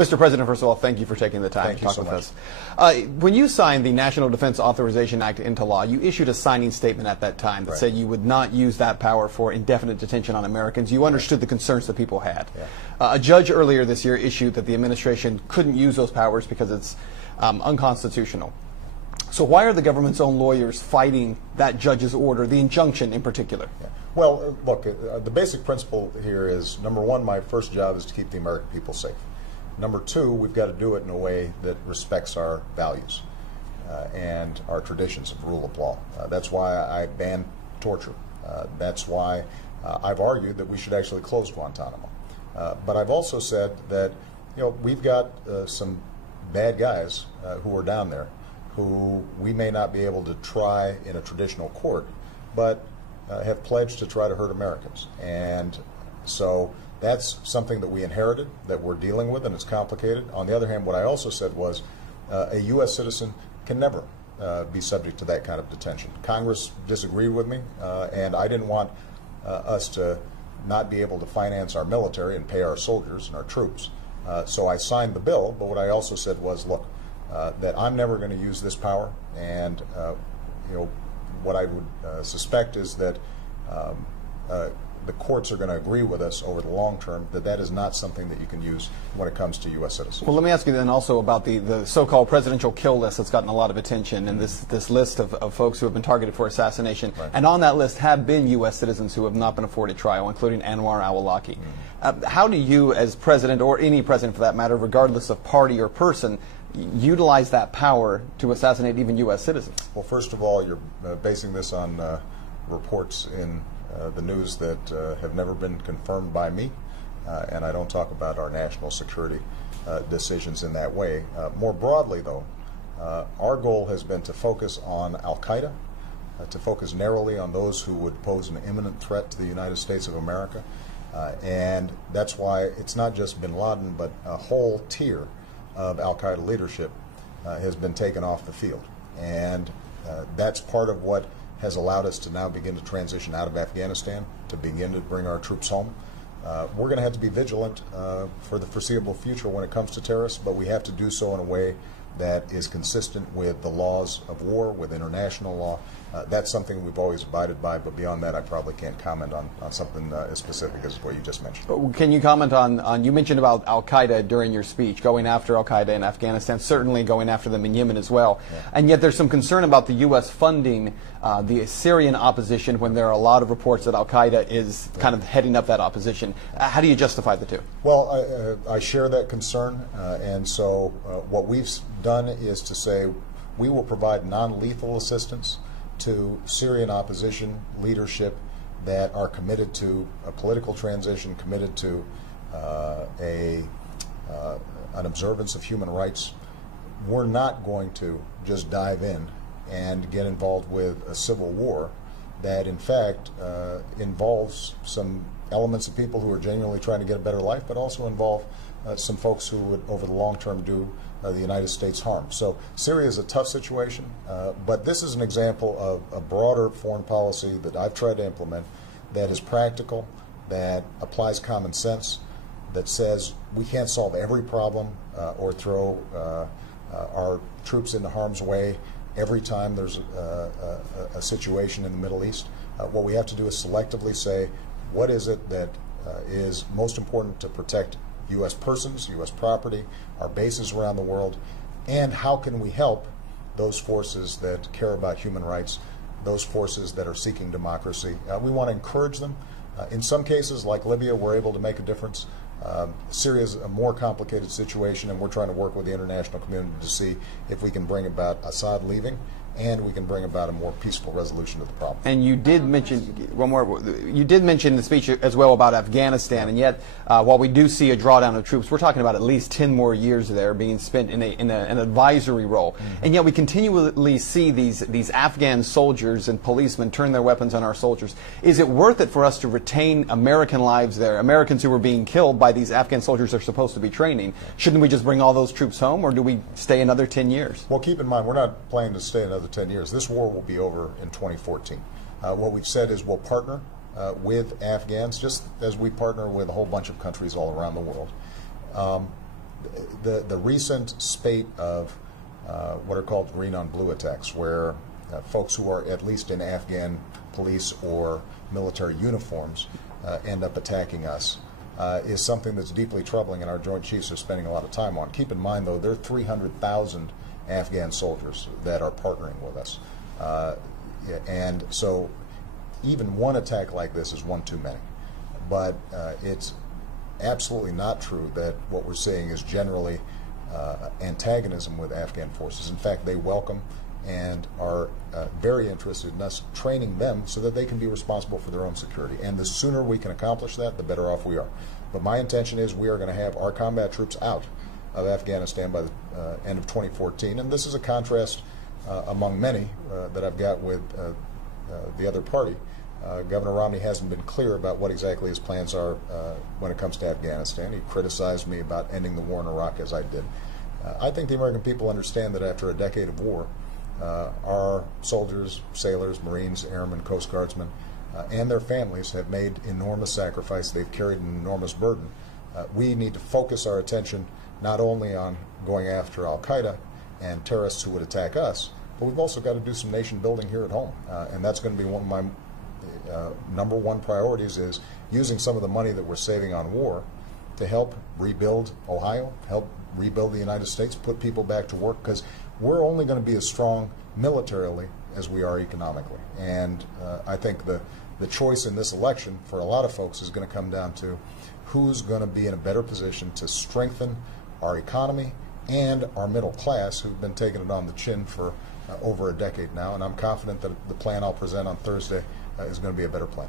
Mr. President, first of all, thank you for taking the time to talk with us. When you signed the National Defense Authorization Act into law, you issued a signing statement at that time that said you would not use that power for indefinite detention on Americans. You understood the concerns that people had. A judge earlier this year issued that the administration couldn't use those powers because it's unconstitutional. So why are the government's own lawyers fighting that judge's order, the injunction in particular? Well, look, the basic principle here is, number one, my first job is to keep the American people safe. Number two, we've got to do it in a way that respects our values and our traditions of rule of law. That's why I ban torture. That's why I've argued that we should actually close Guantanamo. But I've also said that, you know, we've got some bad guys who are down there who we may not be able to try in a traditional court, but have pledged to try to hurt Americans. And so that's something that we inherited, that we're dealing with, and it's complicated. On the other hand, what I also said was a U.S. citizen can never be subject to that kind of detention. Congress disagreed with me, and I didn't want us to not be able to finance our military and pay our soldiers and our troops. So I signed the bill, but what I also said was, look, that I'm never going to use this power, and you know, what I would suspect is that the courts are going to agree with us over the long term that that is not something that you can use when it comes to U.S. citizens. Well, let me ask you then also about the so-called presidential kill list that's gotten a lot of attention, and this list of folks who have been targeted for assassination. Right. And on that list have been U.S. citizens who have not been afforded trial, including Anwar al-Awlaki. How do you, as president, or any president for that matter, regardless of party or person, utilize that power to assassinate even U.S. citizens? Well, first of all, you're basing this on reports in the news that have never been confirmed by me, and I don't talk about our national security decisions in that way. More broadly, though, our goal has been to focus on al-Qaeda, to focus narrowly on those who would pose an imminent threat to the United States of America, and that's why it's not just bin Laden, but a whole tier of al-Qaeda leadership has been taken off the field. And that's part of what has allowed us to now begin to transition out of Afghanistan, to begin to bring our troops home. We're going to have to be vigilant for the foreseeable future when it comes to terrorists, but we have to do so in a way that is consistent with the laws of war, with international law. That's something we've always abided by, but beyond that I probably can't comment on something as specific as what you just mentioned. But can you comment on you mentioned about al-Qaeda during your speech, going after al-Qaeda in Afghanistan, certainly going after them in Yemen as well. And yet there's some concern about the U.S. funding the Syrian opposition when there are a lot of reports that al-Qaeda is kind of heading up that opposition. How do you justify the two? Well, I share that concern, and so what we've done is to say we will provide non-lethal assistance to Syrian opposition leadership that are committed to a political transition, committed to an observance of human rights. We're not going to just dive in and get involved with a civil war that in fact involves some elements of people who are genuinely trying to get a better life, but also involve some folks who would over the long term do the United States harm. So Syria is a tough situation, but this is an example of a broader foreign policy that I've tried to implement that is practical, that applies common sense, that says we can't solve every problem or throw our troops into harm's way every time there's a situation in the Middle East. What we have to do is selectively say, what is it that is most important to protect U.S. persons, U.S. property, our bases around the world, and how can we help those forces that care about human rights, those forces that are seeking democracy. We want to encourage them. In some cases, like Libya, we're able to make a difference. Syria is a more complicated situation, and we're trying to work with the international community to see if we can bring about Assad leaving, and we can bring about a more peaceful resolution of the problem. And you did mention one more. You did mention in the speech as well about Afghanistan, and yet while we do see a drawdown of troops, we're talking about at least 10 more years there being spent in an advisory role. And yet we continually see these Afghan soldiers and policemen turn their weapons on our soldiers. Is it worth it for us to retain American lives there, Americans who are being killed by these Afghan soldiers they're supposed to be training? Shouldn't we just bring all those troops home, or do we stay another 10 years? Well, keep in mind, we're not planning to stay another 10 years. This war will be over in 2014. What we've said is we'll partner with Afghans, just as we partner with a whole bunch of countries all around the world. the recent spate of what are called green on blue attacks, where folks who are at least in Afghan police or military uniforms end up attacking us, is something that's deeply troubling, and our Joint Chiefs are spending a lot of time on. Keep in mind, though, there are 300,000 Afghan soldiers that are partnering with us. And so even one attack like this is one too many. But it's absolutely not true that what we're seeing is generally antagonism with Afghan forces. In fact, they welcome and are very interested in us training them so that they can be responsible for their own security. And the sooner we can accomplish that, the better off we are. But my intention is we are going to have our combat troops out of Afghanistan by the end of 2014. And this is a contrast among many that I've got with the other party. Governor Romney hasn't been clear about what exactly his plans are when it comes to Afghanistan. He criticized me about ending the war in Iraq, as I did. I think the American people understand that after a decade of war, our soldiers, sailors, Marines, airmen, Coast Guardsmen, and their families have made enormous sacrifice. They've carried an enormous burden. We need to focus our attention not only on going after al-Qaeda and terrorists who would attack us, but we've also got to do some nation building here at home. And that's going to be one of my number one priorities, is using some of the money that we're saving on war to help rebuild Ohio, help rebuild the United States, put people back to work, because we're only going to be as strong militarily as we are economically. And I think the choice in this election for a lot of folks is going to come down to who's going to be in a better position to strengthen our economy and our middle class, who've been taking it on the chin for over a decade now. And I'm confident that the plan I'll present on Thursday is going to be a better plan.